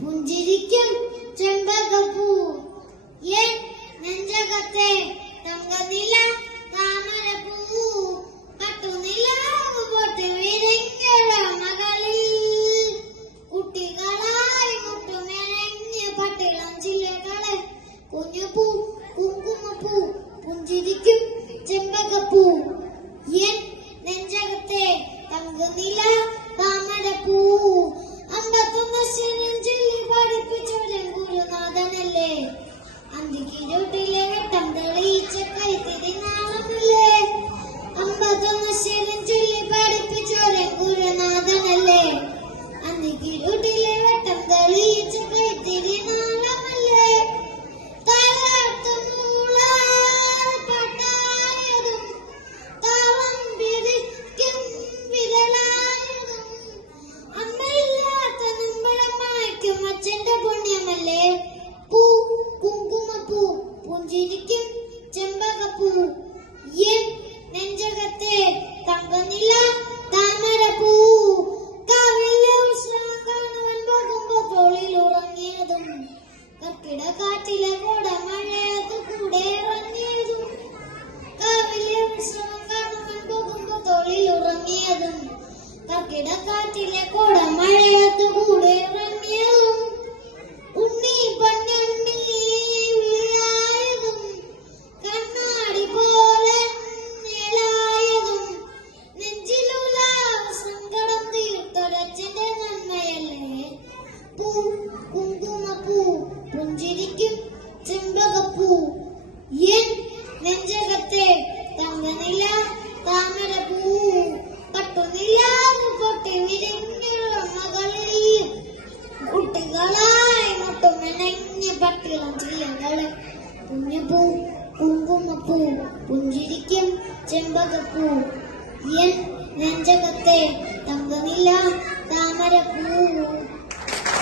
പുഞ്ചിരിക്കും ചെമ്പകപ്പൂ N നെഞ്ചകത്തെ തങ്കനില താമരപ്പൂ പട്ടുനിലാവ് പൊട്ടി വിരിഞ്ഞ മകളിൽ കുട്ടികളായി മുട്ടുമെഴഞ്ഞ് പട്ടിളം ചില്ലകളെ കുഞ്ഞുപൂ കുങ്കുമപ്പൂ പുഞ്ചിരിക്കും ചെമ്പകപ്പൂ എൻ നെഞ്ചകത്തെ തങ്കനില താമരപ്പൂ അമ്പത്തൊന്ന് ചൊല്ലി പഠിപ്പിച്ചോരൻ ഗുരുനാഥനല്ലേ അന്തിക്കിരുട്ടിലെ വെട്ടം തെളിയിച്ച കൈത്തിരി നാളമല്ലേ അമ്പത്തൊന്ന് ചൊല്ലി പഠിപ്പിച്ചോരൻ ഗുരുനാഥനല്ലേ അന്തിക്കിരുട്ടിലെ വെട്ടം തെളിയിച്ച കൈത്തിരി നാളമല്ലേ അച്ഛന്റെ പുണ്യമല്ലേ പൂ കുങ്കുമപ്പൂ പുഞ്ചിരിക്കും ചെമ്പകപ്പൂ എൻ നെഞ്ചകത്തെ തങ്കനില താമരപ്പൂ കാവിലെ ഉത്സവം കാണുവാൻ പോകുമ്പോ തോളിൽ ഉറങ്ങിയതും കർക്കിട കാറ്റിലെ കൂട മഴയത്ത് കൂടെ ഇറങ്ങിയതും കാവിലെ ഉത്സവം കാണുവാൻ പോകുമ്പോ തോളിൽ ഉറങ്ങിയതും കർക്കിട കാറ്റിലെ കൂട മഴയത്ത് കൂടെ ഇറങ്ങിയതും ഉണ്ണി പൊന്നുണ്ണി വീഴായതും കണ്ണാടി പോലെ നിഴലായതും നെഞ്ചിലുള്ള സങ്കടം തീർത്തൊരച്ഛന്റെ നന്മയല്ലേ പൂ കുങ്കുമപ്പൂ പുഞ്ചിരിക്കും ചെമ്പകപ്പൂ എൻ നെഞ്ചകത്തെ തങ്കനില താമരപ്പൂ പട്ടുനിലാവ് പൊട്ടി വിരിഞ്ഞുള്ള മകളിൽ കുട്ടികളായി മുട്ടുമെനഞ്ഞ് പട്ടിളം ചില്ലകളെ കുഞ്ഞുപൂ കുങ്കുമപ്പൂ പുഞ്ചിരിക്കും ചെമ്പകപ്പൂ എൻ നെഞ്ചകത്തെ തങ്കനില താമരപ്പൂ